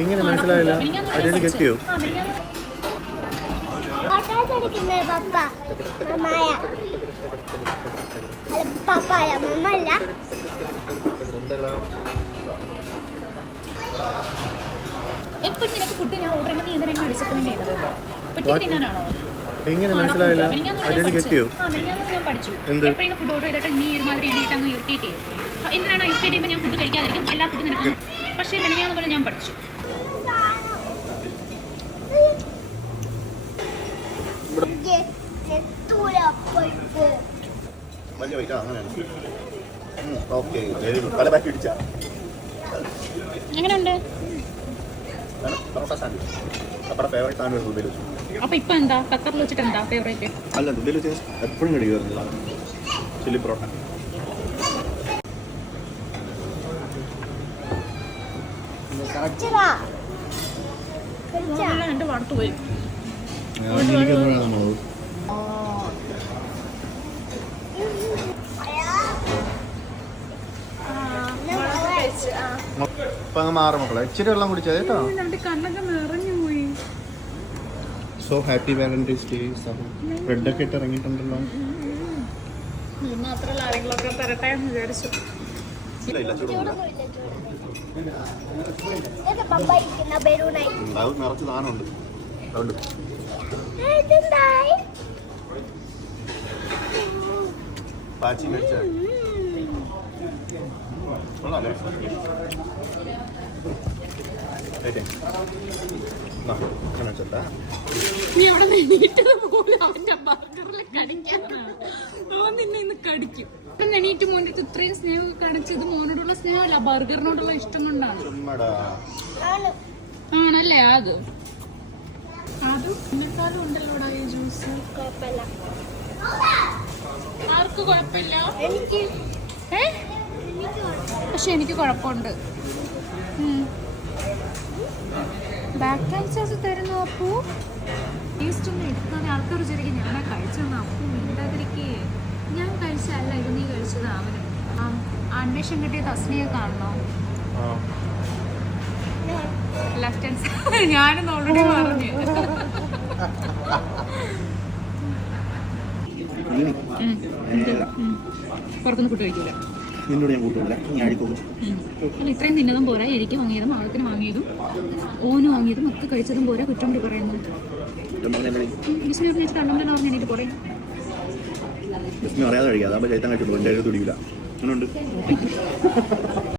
എങ്ങനെ മനസ്സിലായില്ല? അതിന് കെട്ടിയോ? എങ്ങനെ മനസ്സിലായില്ല? അതിന് കെട്ടിയോ? എന്ത്? എന്തിനാണ് യു കെ ടി ഞാൻ ഫുഡ് കഴിക്കാതിരിക്കും, എല്ലാ ഫുഡും നിനക്ക്. പക്ഷേ മെനഞ്ഞാന്ന് പോലെ ഞാൻ പഠിച്ചു. എങ്ങനെയുണ്ട്? അപ്പൊ ഇപ്പൊ എന്താ ഖത്തറിൽ വെച്ചിട്ട് എന്താ ഫേവറേറ്റ്? അല്ല, ദുബൈയിൽ വെച്ച് എപ്പോഴും കഴിക്കുമായിരുന്നു ചില്ലി പൊറോട്ട. എന്റെ വളർത്തു പോയി. ഇപ്പൊ അങ്ങ് മാറും മക്കളെ. ഇച്ചിരി വെള്ളം കുടിച്ചത് കേട്ടോ. കണ്ണൊക്കെ നിറഞ്ഞു പോയി. So happy Valentine's day. Red ഒക്കെ ഇട്ട് ഇറങ്ങിയിട്ടുണ്ടല്ലോ. മാത്രല്ല ആരെങ്കിലൊക്കെ തരട്ടെ എന്ന് വിചാരിച്ചു. നിറച്ച് സാധനമുണ്ട്. പാച്ചി മേടിച്ച നീ അവിടെ നെണീറ്റത് പോലെ അവന്റെ ബർഗറിൽ കടിക്കാനാണ്. അവൻ നിന്നെ ഇന്ന് കടിക്കും. നെണീറ്റ് മോൻ്റെ ഇത്രയും സ്നേഹം കാണിച്ചത് മോനോടുള്ള സ്നേഹമല്ല, ബർഗറിനോടുള്ള ഇഷ്ടം കൊണ്ടാണ്. ആണല്ലേ? അതും എന്നെക്കാളും ഉണ്ടല്ലോടാ ഈ ജ്യൂസ്. ആർക്ക് കുഴപ്പമില്ല? പക്ഷെ എനിക്ക് കുഴപ്പമുണ്ട്. ബാക്ക് ക്യാൻസേഴ്സ് തരുന്നു. അപ്പൂ ടേസ്റ്റ് ഒന്നും എടുക്കാതെ ആൾക്കാർ വിചാരിക്കും ഞാനാ കഴിച്ചെന്ന്. അപ്പൂ മിണ്ടാതിരിക്കേ. ഞാൻ കഴിച്ചല്ല, ഇത് നീ കഴിച്ചത്. അവന് അന്വേഷണം കിട്ടിയ തസ്നിയെ കാണണോ? Left hand side. ഞാനൊന്ന് ഓൾറെഡി പറഞ്ഞു. പുറത്തുനിന്ന് ഫുഡ് കഴിക്കില്ല. അല്ല, ഇത്രയും തിന്നതും പോരാ, എനിക്ക് വാങ്ങിയതും ആൾക്കിന് വാങ്ങിയതും ഓന് വാങ്ങിയതും ഒക്കെ കഴിച്ചതും പോരാ, കുറ്റം കൂടി പറയുന്നു. വിഷ്ണു പറഞ്ഞിട്ട് കണ്ടെന്ന് പറഞ്ഞ് എണീറ്റ് പോരെ. അറിയാതെ കഴിക്കാം. അതാകുമ്പോൾ ചൈത്തം കഴിച്ചിട്ടുള്ളൂ. എൻ്റെ തുടിയില്ല. അങ്ങനെയുണ്ട്.